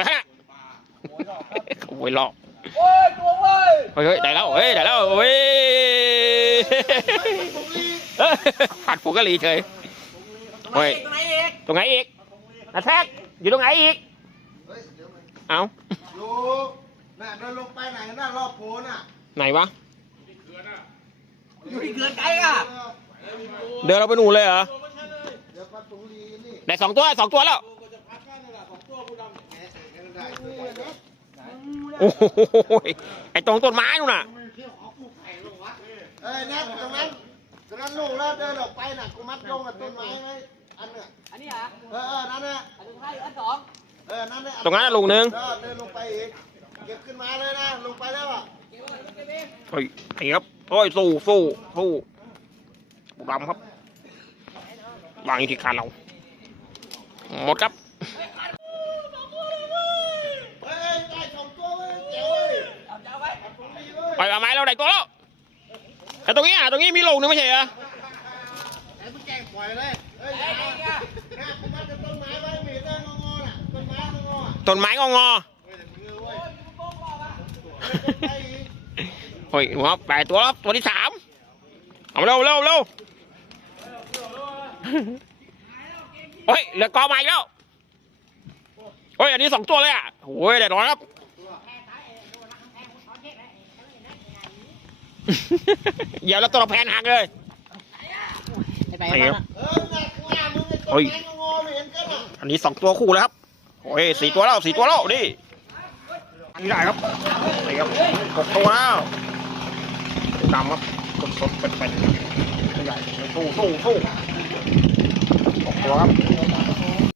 ไปฮะขโมยหลอกโอ้ยตัวเว้ยเฮ้ยเฮ้ยได้แล้วเฮ้ยได้แล้วเฮ้ยผัดผงกะหรี่เฉยเฮ้ยตรงไหนอีกตรงไหนอีกนาแท็กอยู่ตรงไหนอีกเฮ้ยเดี๋ยวมันเอาอยู่น่ะเดินลงไปไหนน่ะรอบโพน่ะไหนวะอยู่ที่เขื่อนไกลอะเดินเราไปหนูเลยเหรอเดี๋ยวปลาตุงลีนี่ได้สองตัวสองตัวแล้วได้ด้วยนะ โอ้โหไอตรงต้นไม้นู่นน่ะเอ้ยนัดตรงนั้นตรงนั้นลูกแล้วเดินออกไปน่ะกูมัดโยงกับต้นไม้ไว้อันเนี้ยอันนี้เหรอเออเออนั่นแหละอันสุดท้ายอันสองเออนั่นแหละตรงนั้นน่ะลุงหนึงเออเดินลงไปอีกเก็บขึ้นมาเลยนะลงไปแล้วอะเฮ้ยนี่ครับโอ้ยสู้สู้สู้บุกดำครับวางอยู่ที่คานเราหมดครับ เฮ้ยได้สองตัวเว้ยเจ๋วเว้ย เอาจะเอาไว้ ปลา ตุงลีเว้ยปล่อยมาไม้เราได้ตัวแล้วแต่ตรงนี้อะตรงนี้มีลูกนึงไม่ใช่เหรอไอ้มึงแก่ปล่อยเลยต้นไม้งอะต้นไม้งอๆอะต้นไม้งองอเฮ้ยเดี๋ยวมือเว้ยไปอีกเฮ้ยหัวแปดตัวแล้วตัวที่สามเอาเร็วเร็วเร็วเฮ้ยเหลือกอใหม่แล้วเฮ้ยอันนี้สองตัวเลยอะโอ้ยได้ร้อยครับ เดี๋ยวแล้วตัวเราแพนหักเลยไปไหนครับเออหนักว่ามึงไอ้ต้นเฮ้ยไม้งอๆไม่เห็นกันอะอันนี้สองตัวคู่แล้วครับโอ้ยสี่ตัวแล้วสี่ตัวแล้วนี่นี่ได้ครับนี่ครับหกตัวแล้วดำครับสดสดๆเป็นเป็นๆใหญ่สู้สู้สู้หกตัวครับ